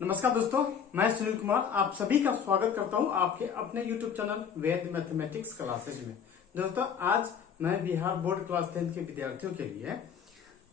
नमस्कार दोस्तों, मैं सुनील कुमार आप सभी का स्वागत करता हूं आपके अपने YouTube चैनल वेद मैथमेटिक्स क्लासेज में। दोस्तों आज मैं बिहार बोर्ड क्लास 10 के विद्यार्थियों के लिए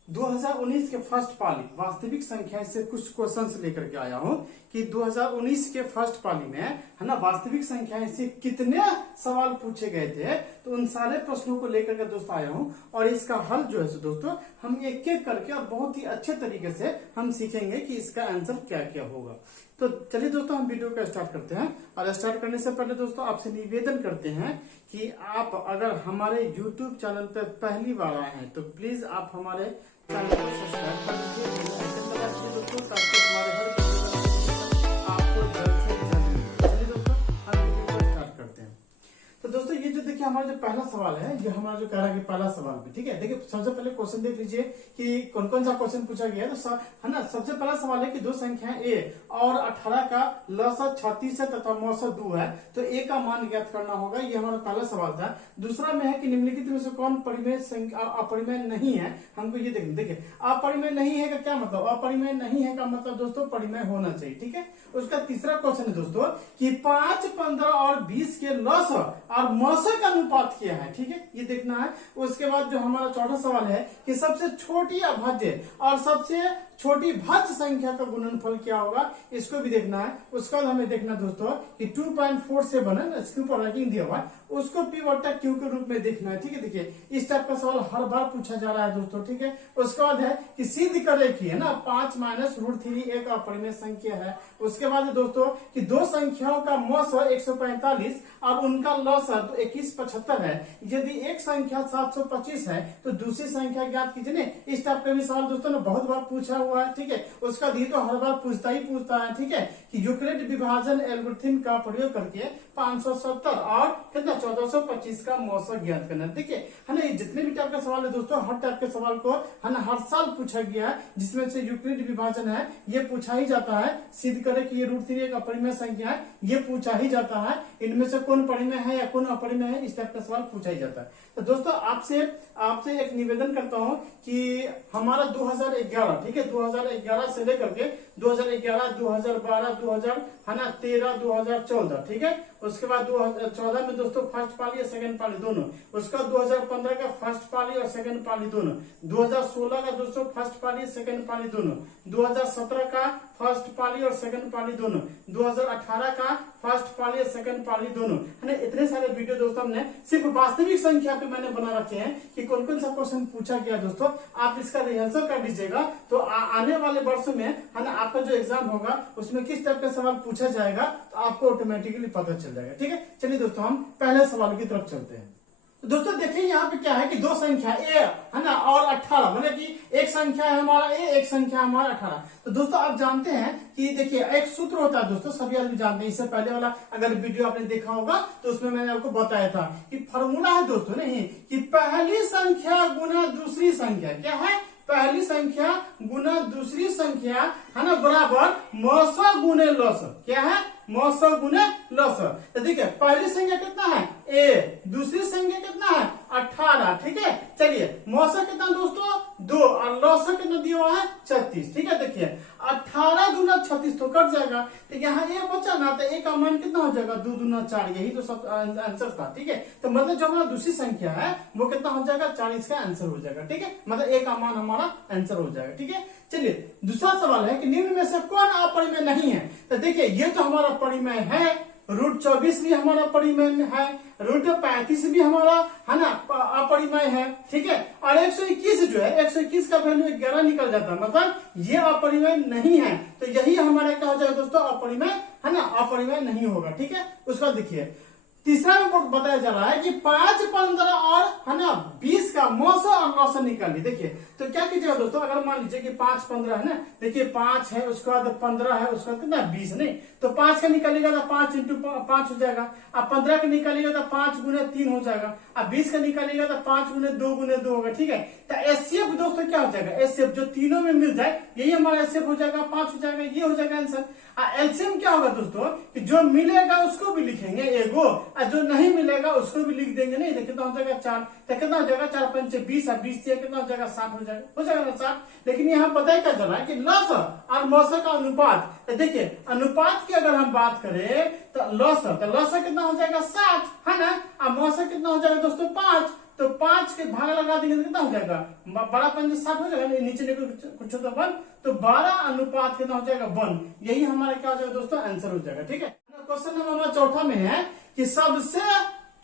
2019 के फर्स्ट पाली वास्तविक संख्या से कुछ क्वेश्चंस लेकर के आया हूं कि 2019 के फर्स्ट पाली में है ना वास्तविक संख्या से कितने सवाल पूछे गए थे। तो उन सारे प्रश्नों को लेकर के दोस्तों आया हूं और इसका हल जो है दोस्तों हम एक एक करके और बहुत ही अच्छे तरीके से हम सीखेंगे कि इसका आंसर क्या क्या होगा। तो चलिए दोस्तों हम वीडियो का स्टार्ट करते हैं और स्टार्ट करने से पहले दोस्तों आपसे निवेदन करते हैं कि आप अगर हमारे YouTube चैनल पर पहली बार आए हैं तो प्लीज आप हमारे चैनल को सब्सक्राइब कर लीजिए दोस्तों, ताकि हमारे हर आपको जल्द से जल्द। चलिए दोस्तों हम वीडियो को स्टार्ट करते हैं। तो दोस्तों ये जो देखिए हमारा जो पहला सवाल है, ये हमारा जो कह रहा है कि पहला सवाल भी ठीक है। देखिए सबसे पहले क्वेश्चन देख लीजिए कि कौन कौन सा क्वेश्चन पूछा गया है। तो है ना, सबसे पहला सवाल है कि दो संख्याएं ए और 18 का लसा 36 है तथा मौसा 2 है, तो ए का मान ज्ञात करना होगा। ये हमारा पहला सवाल था। दूसरा में है कि निम्नलिखित में से कौन परिमेय अपरिमेय नहीं है। हमको ये देखिए अपरिमेय नहीं है का क्या मतलब, अपरिमेय नहीं है का मतलब दोस्तों परिमेय होना चाहिए, ठीक है। उसका तीसरा क्वेश्चन है दोस्तों कि 5, 15 और 20 के लस और मौसा का अनुपात क्या है, ठीक है, ये देखना है। उसके बाद जो हमारा चौथा सवाल है कि सबसे छोटी अभाज्य और सबसे छोटी भाज्य संख्या का गुणनफल क्या होगा, इसको भी देखना है। उसके बाद हमें देखना दोस्तों कि 2.47 है, इसके ऊपर रैंकिंग दिया हुआ है, उसको P बटा Q के रूप में देखना है, ठीक है। देखिए इस टाइप का सवाल हर बार पूछा जा रहा है दोस्तों, ठीक है। उसके बाद है कि सिद्ध करे कि है ना 5 - √3 एक अपरिमेय संख्या है। उसके बाद दोस्तों कि दो संख्याओं का मौसा 145 और उनका लसा 2175 है। यदि एक संख्या 725 है तो दूसरी संख्या ज्ञात कीजिए। इस टाइप का भी सवाल दोस्तों ने बहुत बार पूछा हुआ है, ठीक है। उसका दी तो हर बार पूछता है, ठीक है, कि यूक्लिड विभाजन एल्गोरिथम का प्रयोग करके 570 और कितना 1425 का मौसा ज्ञात करना। देखिए है ना, ये जितने भी टाइप का सवाल है दोस्तों, हर टाइप के सवाल को है ना हर साल पूछा गया है, जिसमें से यूक्लिड विभाजन है ये पूछा ही जाता है। सिद्ध करे कि ये √3 एक अपरिमेय संख्या है, ये पूछा ही जाता है। इनमें से कौन परिमेय है या कौन अपरिमेय है, इस टाइप का सवाल पूछा ही जाता है। तो दोस्तों आपसे एक निवेदन करता हूं कि हमारा 2011 ठीक है, 2011 से लेकर के 2011, 2012, 2013, 2014 ठीक है। उसके बाद 2014 में दोस्तों फर्स्ट पाली और सेकंड पाली दोनों। उसका 2015 का फर्स्ट पाली और सेकंड पाली दोनों। 2016 का दोस्तों फर्स्ट पाली सेकंड पाली दोनों। 2017 का फर्स्ट पाली और सेकंड पाली दोनों। 2018 का फर्स्ट पाली और सेकंड पाली दोनों, है ना। इतने सारे वीडियो दोस्तों हमने सिर्फ वास्तविक संख्या पे मैंने बना रखे हैं कि कौन कौन सा क्वेश्चन पूछा गया। दोस्तों आप इसका रिहर्सल कर लीजिएगा तो आने वाले वर्षों में है ना आपका जो एग्जाम होगा उसमें किस टाइप का सवाल पूछा जाएगा तो आपको ऑटोमेटिकली पता चल जाएगा, ठीक है। चलिए दोस्तों हम पहले सवाल की तरफ चलते हैं। दोस्तों देखिए यहाँ पे क्या है कि दो संख्या ए है ना और 18, मतलब कि एक संख्या है हमारा ए, एक संख्या हमारा 18। तो दोस्तों आप जानते हैं कि देखिए एक सूत्र होता है दोस्तों, सभी आदमी जानते हैं। इससे पहले वाला अगर वीडियो आपने देखा होगा तो उसमें मैंने आपको बताया था कि फॉर्मूला है दोस्तों नहीं कि पहली संख्या गुना दूसरी संख्या, क्या है, पहली संख्या गुना दूसरी संख्या है ना बराबर मौसा गुने लस, क्या है, मौसा गुने लस। तो देखिए पहली संख्या कितना है ए, दूसरी संख्या कितना है 18, ठीक है। चलिए मौसा कितना दोस्तों 2 और लसा कितना दिया हुआ है 36, ठीक है। देखिए 18 दूना 36 तो कट जाएगा, तो यहाँ ए बचा ना, तो ए का मान कितना हो जाएगा 2 दूना 4, यही तो सब आंसर था, ठीक है। तो मतलब जो हमारा दूसरी संख्या है वो कितना हो जाएगा 40 का आंसर हो जाएगा, ठीक है। मतलब ए का मान हमारा आंसर हो जाएगा, ठीक है। चलिए दूसरा सवाल है कि निम्न में से कौन अपरिमेय नहीं है। तो देखिए ये तो हमारा परिमेय है, √24 भी हमारा परिमेय है, √35 भी हमारा है ना अपरिमेय है, ठीक है। और 121 जो है 121 का वैल्यू 11 निकल जाता है, मतलब ये अपरिमेय नहीं है। तो यही हमारा क्या हो जाएगा दोस्तों अपरिमेय, है ना, अपरिमेय नहीं होगा, ठीक है। उसका देखिए तीसरा में बताया जा रहा है कि 5, 15 और है ना 20 का मौसा और लसा निकालिए। देखिए तो क्या कीजिएगा दोस्तों, अगर मान लीजिए कि 5, 15 है ना, देखिए 5 है, उसके बाद 15 है, उसके बाद कितना 20 नहीं, तो 5 का निकालिएगा तो 5 × 5 हो जाएगा। अब 15 का निकालिएगा तो 5 × 3 हो जाएगा। अब 20 का निकालिएगा तो 5 × 2 × 2 होगा, ठीक है। तो एचसीएफ दोस्तों क्या हो जाएगा, एचसीएफ जो तीनों में मिल जाए यही हमारा एचसीएफ हो जाएगा, 5 हो जाएगा, ये हो जाएगा आंसर। एलसीएम क्या होगा दोस्तों कि जो मिलेगा उसको भी लिखेंगे एगो और जो नहीं मिलेगा उसको भी लिख देंगे। नहीं तो कितना हो जाएगा 4, तो कितना हो जाएगा 4 5 20 और 20 से कितना हो जाएगा 60 हो जाएगा ना 60। लेकिन यहाँ पता है क्या चल रहा है कि लॉस और मौसम का अनुपात, तो देखिए अनुपात की अगर हम बात करें तो लॉस कितना हो जाएगा 60 है ना, और मौसम कितना हो जाएगा दोस्तों 5, तो 5 के भाग लगा देंगे तो कितना हो जाएगा, 12 5 60 हो जाएगा, नीचे कुछ तो 1, तो 12 अनुपात कितना हो जाएगा 1। यही हमारा क्या हो जाएगा दोस्तों आंसर हो जाएगा। ठीक है, क्वेश्चन नंबर हमारा चौथा में है कि सबसे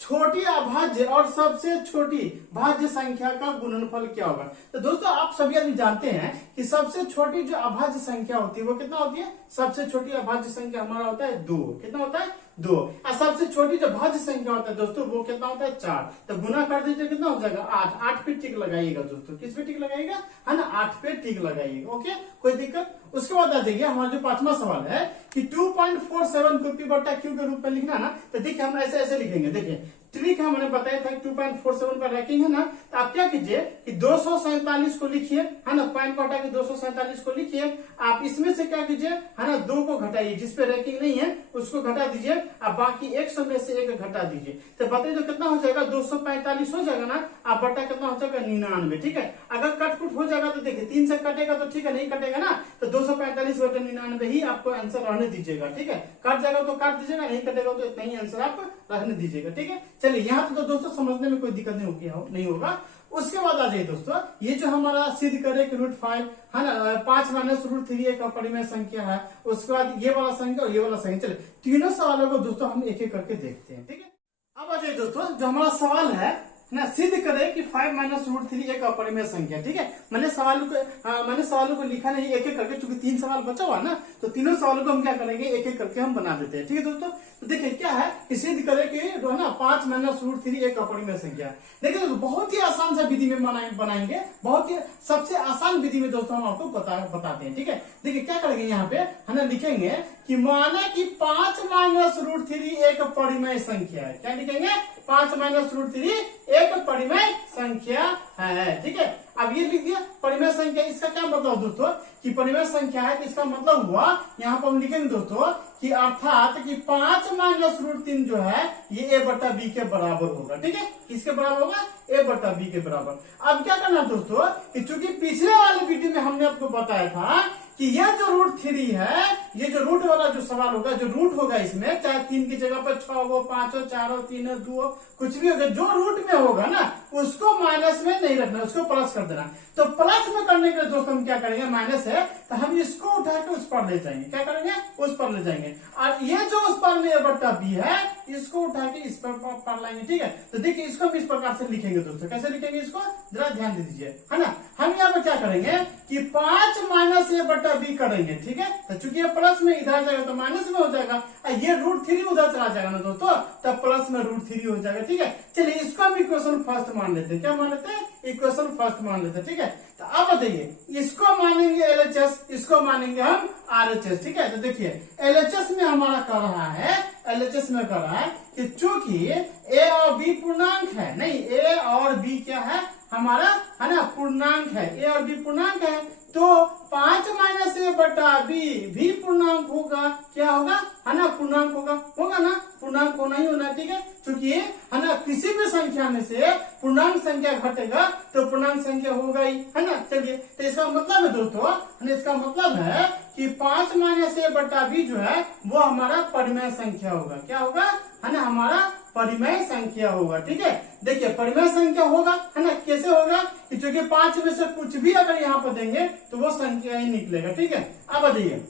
छोटी अभाज्य और सबसे छोटी भाज्य संख्या का गुणनफल क्या होगा। तो दोस्तों आप सभी आदमी जानते हैं कि सबसे छोटी जो अभाज्य संख्या होती है वो कितना होती है, सबसे छोटी अभाज्य संख्या हमारा होता है 2। कितना होता है 2। और सबसे छोटी जो भाज्य संख्या होता है दोस्तों वो कितना होता है 4। तो गुना कर दीजिए कितना हो जाएगा 8। 8 पे टिक लगाइएगा दोस्तों, किस पे टिक लगाइएगा है ना, 8 पे टिक लगाइएगा। ओके, कोई दिक्कत। उसके बाद आ जाइए हमारा जो 5वां सवाल है कि 2.47 को पी बटा क्यू के रूप में लिखना ना, तो देखिए हम ऐसे लिखेंगे। देखिए ट्रिक हमने बताया था 2.47 का रैंकिंग है ना, तो आप क्या कीजिए कि 247 को लिखिए है ना, पॉइंट को हटा के 247 को लिखिए। आप इसमें से क्या कीजिए है ना 2 को घटाइए, जिसपे रैंकिंग नहीं है उसको घटा दीजिए, अब बाकी 100 में से 1 घटा दीजिए, तो बताइए तो कितना हो जाएगा 245 हो जाएगा ना, आप बटा कितना हो जाएगा 99। ठीक है, अगर कटकुट हो जाएगा तो देखिए 3 से कटेगा तो ठीक है, नहीं कटेगा ना तो 245 बटा 99 ही आपको आंसर रहने दीजिएगा। ठीक है, कट जाएगा तो काट दीजिएगा, नहीं कटेगा तो इतना ही आंसर आप रहने दीजिएगा। ठीक है, चलिए यहाँ तो दोस्तों समझने में कोई दिक्कत नहीं होगा। उसके बाद आ जाइए दोस्तों, ये जो हमारा सिद्ध करे कि √5 है ना 5 माइनस √3 एक अपरिमेय संख्या है। उसके बाद ये वाला संख्या और ये वाला संख्या, चलिए तीनों सवालों को दोस्तों हम एक एक करके देखते हैं। ठीक है, अब आ जाइए दोस्तों, जो हमारा सवाल है ना सिद्ध करे कि 5 माइनस √3 एक अपरिमेय संख्या। ठीक है, मैंने सवालों को लिखा नहीं एक एक करके, चूंकि 3 सवाल बचा हुआ ना, तो तीनों सवालों को हम क्या करेंगे एक एक करके हम बना देते हैं। ठीक है दोस्तों, तो देखिए क्या है कि सिद्ध करे कि जो है ना 5 माइनस √3 एक अपरिमेय संख्या। देखिए बहुत ही आसान सा विधि में बनाएंगे, बहुत ही सबसे आसान विधि में दोस्तों हम आपको बताते हैं। ठीक है, देखिए क्या करेंगे यहाँ पे है ना, लिखेंगे कि माने कि 5 माइनस √3 एक परिमेय संख्या है। क्या लिखेंगे 5 माइनस √3 एक परिमेय संख्या है। ठीक है, अब ये लिख दिया परिमेय संख्या। इसका क्या मतलब दोस्तों कि परिमेय संख्या है, तो इसका मतलब हुआ यहाँ पर हम लिखेंगे दोस्तों कि अर्थात कि 5 माइनस √3 जो है ये a बटा b के बराबर होगा। ठीक है, किसके बराबर होगा a बटा b के बराबर। अब क्या करना दोस्तों कि चूंकि पिछले वाले वीडियो में हमने आपको बताया था कि यह जो √3 है, ये जो रूट वाला जो सवाल होगा, जो रूट होगा इसमें चाहे 3 की जगह पर 6 हो 5 हो 4 हो 3 हो 2 हो कुछ भी होगा, जो रूट में होगा ना उसको माइनस में नहीं रखना, उसको प्लस कर देना। तो प्लस में करने के लिए दोस्तों हम क्या करेंगे, माइनस है तो हम इसको उठा के उस पर ले जाएंगे। क्या करेंगे उस पर ले जाएंगे, और ये जो उस पर में a बटा b है इसको उठा के इस पर लाएंगे। ठीक है, तो देखिए इसको हम इस प्रकार से लिखेंगे दोस्तों। कैसे लिखेंगे इसको जरा ध्यान दे दीजिए है ना। हम यहाँ पर क्या करेंगे कि 5 माइनस a बटा b करेंगे। ठीक है, तो चूंकि ये प्लस में इधर जाएगा तो माइनस में हो जाएगा, ये √3 उधर चला जाएगा ना दोस्तों, तब प्लस में √3 हो जाएगा। ठीक है, चलिए इसको हम इक्वेशन फर्स्ट मान लेते हैं। क्या मान लेते हैं, इक्वेशन फर्स्ट मान लेते हैं। ठीक है, तो अब बताइए इसको मानेंगे LHS, इसको मानेंगे हम RHS। ठीक है, तो देखिए LHS में हमारा कर रहा है, LHS में कर रहा है कि चूंकि a और b पूर्णांक है, नहीं a और b क्या है हमारा है ना पूर्णांक है, a और b पूर्णांक है, तो 5 माइनस a बटा b भी पूर्णांक होगा। क्या होगा है ना पूर्णांक होगा ना, पूर्णांक होना ही होना। ठीक है, चूंकि है ना किसी भी संख्या में से पूर्णांक संख्या घटेगा तो पूर्णांक संख्या होगा ही है ना। चलिए, तो इसका मतलब है दोस्तों, इसका मतलब है कि 5 माइनस a बटा b जो है वो हमारा परिमेय संख्या होगा। क्या होगा है ना, हमारा परिमेय संख्या होगा। ठीक है, देखिए परिमेय संख्या होगा है ना, कैसे होगा कि चूंकि 5 में से कुछ भी अगर यहाँ पर देंगे तो वो संख्या ही निकलेगा। ठीक है, अब बताइए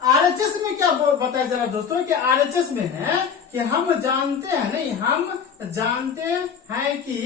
RHS में क्या बताया जरा दोस्तों कि RHS में है कि हम जानते हैं, नहीं हम जानते हैं कि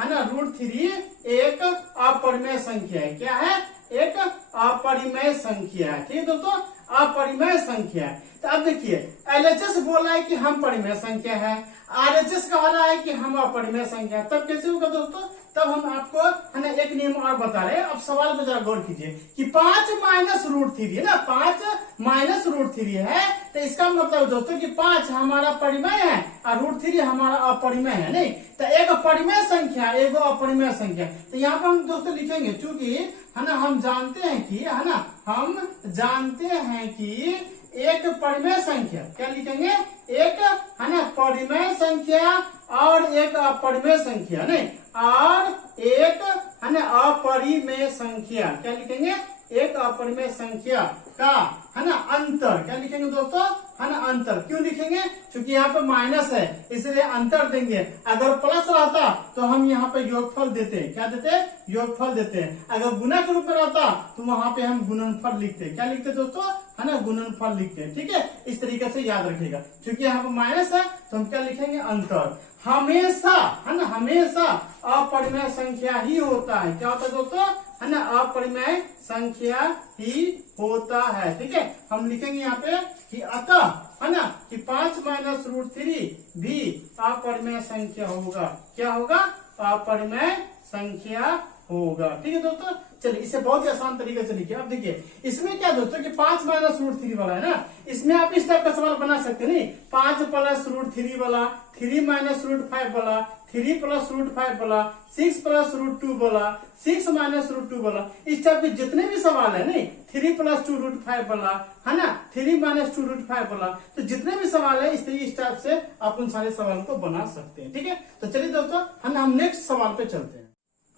है ना √3 एक अपरिमेय संख्या है। क्या है, एक अपरिमेय संख्या है। ठीक है दोस्तों, अपरिमेय संख्या है। तो अब देखिए LHS बोला है कि हम परिमेय संख्या है, RHS कह रहा है कि हम अपरिमेय संख्या, तब कैसे होगा दोस्तों, तब हम आपको है ना एक नियम और बता रहे हैं। अब सवाल पे जरा गौर कीजिए कि 5 माइनस √3 है ना, 5 माइनस √3 है, तो इसका मतलब दोस्तों कि 5 हमारा परिमेय है और √3 हमारा अपरिमेय है। नहीं तो एक परिमेय संख्या एक अपरिमेय संख्या, तो यहाँ पर हम दोस्तों लिखेंगे चूंकि है ना हम जानते हैं कि है ना, हम जानते हैं कि एक परिमेय संख्या, क्या लिखेंगे, एक है ना परिमेय संख्या और एक अपरिमेय संख्या, नहीं, और एक है ना अपरिमेय संख्या, क्या लिखेंगे, एक अपरिमेय संख्या का है ना अंतर, क्या लिखेंगे दोस्तों, है ना अंतर। क्यों लिखेंगे, क्योंकि यहाँ पे माइनस है इसलिए अंतर देंगे। अगर प्लस रहता तो हम यहाँ पे योगफल देते, क्या देते, योगफल देते। अगर गुना के रूप में रहता तो वहां पे हम गुणनफल लिखते, क्या लिखते दोस्तों, है ना गुणनफल लिखते हैं। ठीक है, इस तरीके से याद रखिएगा। क्योंकि यहाँ पे माइनस है तो हम क्या लिखेंगे, अंतर। हमेशा है ना, हमेशा अपरिमेय संख्या ही होता है, क्या होता है दोस्तों, है ना अपरिमेय संख्या ही होता है। ठीक है, हम लिखेंगे यहाँ पे कि अतः है ना कि 5 माइनस रूट 3 भी अपरिमेय संख्या होगा, क्या होगा, अपरिमेय संख्या होगा। ठीक है दोस्तों, चलिए इसे बहुत ही आसान तरीके से लिखिए। अब देखिए इसमें क्या दोस्तों कि 5 माइनस रूट 3 वाला है ना, इसमें आप इस टाइप का सवाल बना सकते नहीं, 5 प्लस रूट 3 वाला, 3 माइनस रूट 5 वाला, 3 प्लस रूट 5 वाला, 6 प्लस रूट 2 वाला, 6 माइनस रूट 2 वाला, इस टाइप के जितने भी सवाल है नहीं, 3 प्लस 2 रूट 5 वाला, है ना 3 माइनस 2 रूट 5 वाला, तो जितने भी सवाल है इस टाइप से आप उन सारे सवालों को बना सकते हैं। ठीक है, तो चलिए दोस्तों है ना हम नेक्स्ट सवाल पे चलते हैं।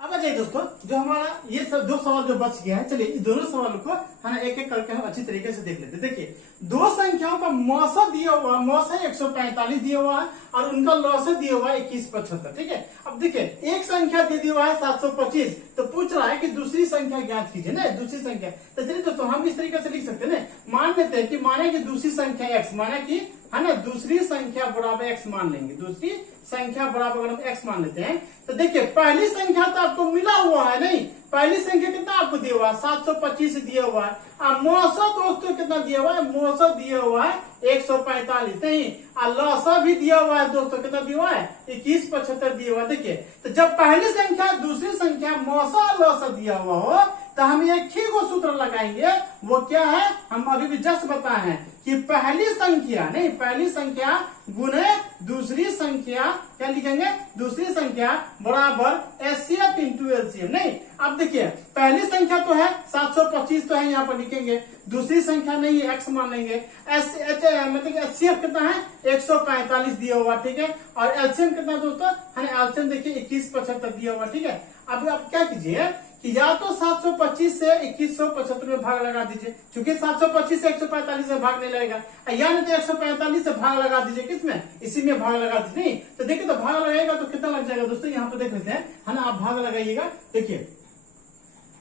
अब आ जाइए दोस्तों, जो हमारा ये सब 2 सवाल जो बच गया है, चलिए इन दोनों सवालों को है ना एक एक करके हम अच्छी तरीके से देख लेते हैं। देखिए 2 संख्याओं का मौसा दिया हुआ, मौसा 145 दिया हुआ है और उनका लौसा दिया हुआ है 2175। ठीक है, अब देखिए एक संख्या दे दिया हुआ है 725, तो पूछ रहा है कि दूसरी संख्या ज्ञात कीजिए ना, दूसरी संख्या। तो चलिए दोस्तों हम इस तरीके से लिख सकते हैं ना, मान लेते हैं कि माने कि दूसरी संख्या x, माना कि है ना दूसरी संख्या बराबर x मान लेंगे, दूसरी संख्या बराबर अगर हम x मान लेते हैं, तो देखिए पहली संख्या तो आपको मिला हुआ है, नहीं पहली संख्या कितना आपको दिया हुआ है, 725 दिया हुआ है। अब मौसा दोस्तों कितना दिया हुआ है, मौसा दिया हुआ है 145, नहीं और लौसा भी दिया हुआ है दोस्तों, कितना दिया हुआ है 2175 दिया हुआ है। देखिए तो जब पहली संख्या दूसरी संख्या मौसा और लौसा दिया हुआ हो तो हम एक ही को सूत्र लगाएंगे, वो क्या है, हम अभी भी जस्ट बताए हैं कि पहली संख्या, नहीं पहली संख्या गुणे दूसरी संख्या, क्या लिखेंगे, दूसरी संख्या बराबर एचसीएफ इंटू एलसीएम। नहीं अब देखिए पहली संख्या तो है 725 तो है, यहाँ पर लिखेंगे, दूसरी संख्या नहीं है x मान लेंगे, मतलब एचसीएफ कितना है 145 दिया हुआ। ठीक है, और एलसीएम कितना दोस्तों, है ना एलसीएम देखिए 2175 दिया हुआ। ठीक है, अब आप क्या कीजिए कि या तो 725 से 2175 में भाग लगा दीजिए, क्योंकि 725 से 145 से भाग नहीं लगेगा, या नहीं तो 145 से भाग लगा दीजिए, किसमें, इसी में भाग लगा दीजिए। नहीं तो देखिए तो भाग लगाएगा तो कितना लग जाएगा दोस्तों, यहाँ पे देख लेते हैं, है ना आप भाग लगाइएगा। देखिए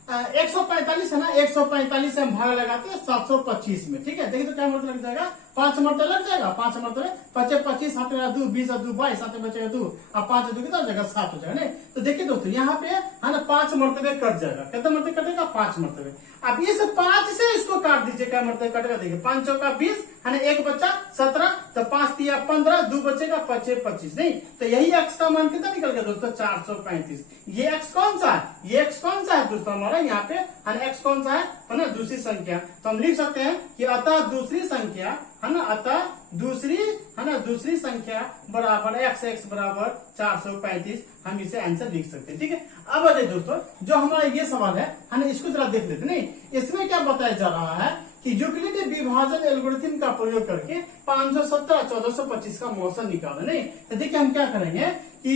145 है ना, 145 से हम भाग लगाते हैं 725 में। ठीक है, देखिए तो क्या मतलब लग जाएगा, 5 मरतबे लग जाएगा, 5 मरतबे 25 25 7 2 20 2 22 7 बचेगा 2 और 5 2 कितना हो जाएगा 7 हो जाएगा। नहीं तो देखिए दोस्तों यहाँ पे है ना 5 मरतबे कट जाएगा, कितना मरतबे कटेगा 5 मरतबे। अब इस 5 से इसको काट दीजिए, क्या मरतबे कटेगा, देखिए 5 चौका 20 है ना, एक बच्चा 17, तो 5 तिया 15, 2 बचेगा 25 25। नहीं तो यही x का मान कितना निकल गया दोस्तों 435। ये x कौन सा है, ये x कौन सा है दोस्तों हमारा यहाँ पे, है ना x कौन सा है ना दूसरी संख्या। तो हम लिख सकते हैं कि अतः दूसरी संख्या है ना, अतः दूसरी है ना दूसरी संख्या बराबर x बराबर 435, हम इसे आंसर लिख सकते हैं। ठीक है, अब आ जाइए दोस्तों जो हमारा ये सवाल है ना, इसको जरा देख लेते। नहीं इसमें क्या बताया जा रहा है कि यूक्लिड विभाजन एल्गोरिथम का प्रयोग करके 570 1425 का मौसा निकाला। नहीं तो देखिए हम क्या करेंगे कि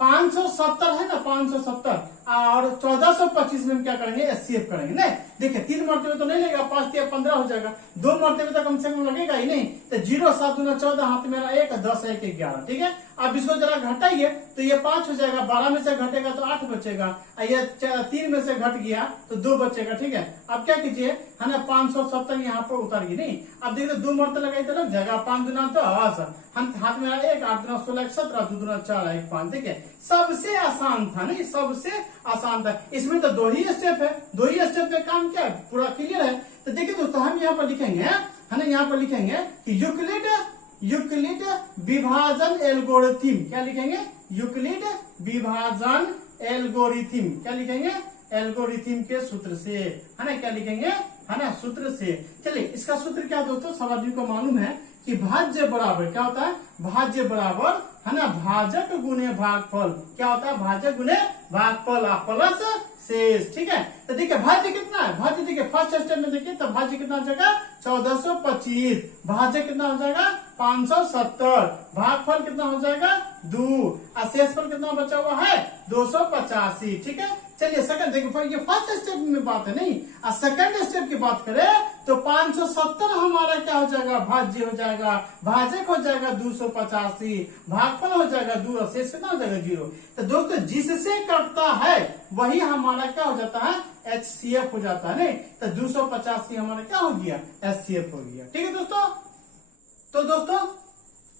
570 है ना 570 और 1425 में हम क्या करेंगे एचसीएफ करेंगे। नहीं देखिए 3 मरतबे तो नहीं लगेगा, 5 तिया 15 हो जाएगा, 2 मरतबे तो कम से कम लगेगा ही। नहीं तो 0 7 दूना 14, हाथ मेरा 1 10 1 11। ठीक है, अब इसको जरा घटाइए तो ये 5 हो जाएगा, 12 में से घटेगा तो 8 बचेगा, ये 3 में से घट गया तो 2 बचेगा। ठीक है, अब क्या कीजिए है ना 570 यहाँ पर उतारिए। नहीं अब देखिए 2 मरतबे लगाई तो लग जाएगा, 5 दूना 10, हम हाथ में 1 8 दूना 16 17 2 दूना 4 1 5। देखिए सबसे आसान था, नहीं सबसे आसान था, इसमें तो 2 ही स्टेप है, 2 ही स्टेप पे काम किया पूरा क्लियर है। तो देखिए दोस्तों हम यहाँ पर लिखेंगे है ना, यहाँ पर लिखेंगे कि यूक्लिड विभाजन एल्गोरिथम, क्या लिखेंगे, यूक्लिड विभाजन एल्गोरिथम, क्या लिखेंगे, एल्गोरिथम के सूत्र से, है ना क्या लिखेंगे, है ना सूत्र से। चलिए इसका सूत्र क्या दोस्तों सब आदमी को मालूम है, कि भाज्य बराबर क्या होता है, भाज्य बराबर है ना भाजक गुने भागफल। क्या होता है, भाजक गुने भागफल प्लस शेष। ठीक है, तो देखिए भाज्य कितना है, भाज्य देखिए फर्स्ट स्टेप में देखिए तो भाज्य कितना हो जाएगा 1425, भाज्य कितना हो जाएगा 570, भागफल कितना हो जाएगा 2 और शेषफल कितना बचा हुआ है 285। ठीक है, चलिए सेकंड देखिए, ये फर्स्ट स्टेप में बात है नहीं, और सेकंड स्टेप की बात करें तो 570 हमारा क्या हो जाएगा, भाज्य हो जाएगा, भाजक हो जाएगा 285, भागफल हो जाएगा 2 और शेष कितना हो जाएगा 0। तो दोस्तों जिससे कटता है वही हमारा क्या हो जाता है, HCF हो जाता है। नहीं तो 285 हमारा क्या हो गया, HCF हो गया। ठीक है दोस्तों, तो दोस्तों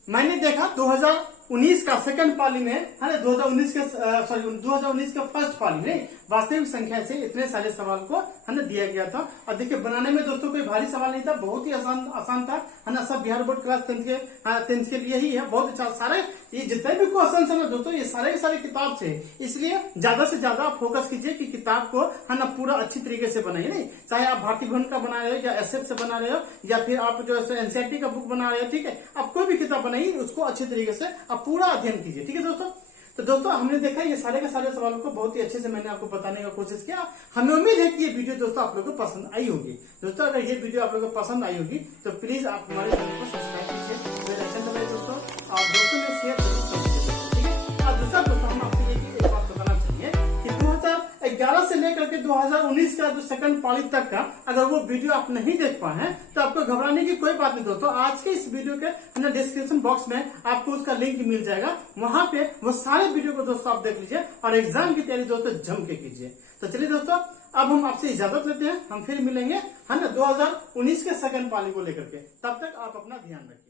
मैंने देखा 2019 का सेकंड पाली में है ना, 2019 का फर्स्ट पाली में वास्तविक संख्या से इतने सारे सवाल को है ना दिया गया था। और देखिए बनाने में दोस्तों कोई भारी सवाल नहीं था, बहुत ही आसान था है ना। सब बिहार बोर्ड क्लास 10th के लिए ही है, बहुत अच्छा। सारे ये जितने भी क्वेश्चन है ना दोस्तों, ये सारे के सारे किताब से, इसलिए ज्यादा से ज्यादा फोकस कीजिए कि किताब को है ना पूरा अच्छी तरीके से बनाइए। नहीं चाहे आप भारतीय भवन का बना रहे हो या SF से बना रहे हो या फिर आप जो है NCERT का बुक बना रहे हो, ठीक है, आप कोई भी किताब बनाइए उसको अच्छी तरीके से आप पूरा अध्ययन कीजिए। ठीक है दोस्तों, तो दोस्तों हमने देखा ये सारे के सारे सवालों को बहुत ही अच्छे से मैंने आपको बताने का कोशिश किया। हमें उम्मीद है कि ये वीडियो दोस्तों आप लोगों को पसंद आई होगी। दोस्तों अगर ये वीडियो आप लोगों को पसंद आई होगी तो प्लीज आप हमारे चैनल को सब्सक्राइब कीजिए, बेल आइकन दबाइए दोस्तों, और दोस्तों में शेयर जरूर कीजिए। ठीक है, और दूसरा दोस्तों हम आपसे एक बात बताना चाहिए कि 2011 से लेकर के 2019 का जो सेकंड पाली तक का अगर वो वीडियो आप नहीं देख पाए हैं तो आपको घबराने की कोई बात नहीं दोस्तों। आज के इस वीडियो के डिस्क्रिप्शन बॉक्स में आपको उसका लिंक मिल जाएगा, वहां पे वो सारे वीडियो को दोस्तों आप देख लीजिए और एग्जाम की तैयारी दोस्तों जम के कीजिए। तो चलिए दोस्तों अब हम आपसे इजाजत लेते हैं, हम फिर मिलेंगे है ना 2019 के सेकंड पाली को लेकर के। तब तक आप अपना ध्यान रखिए।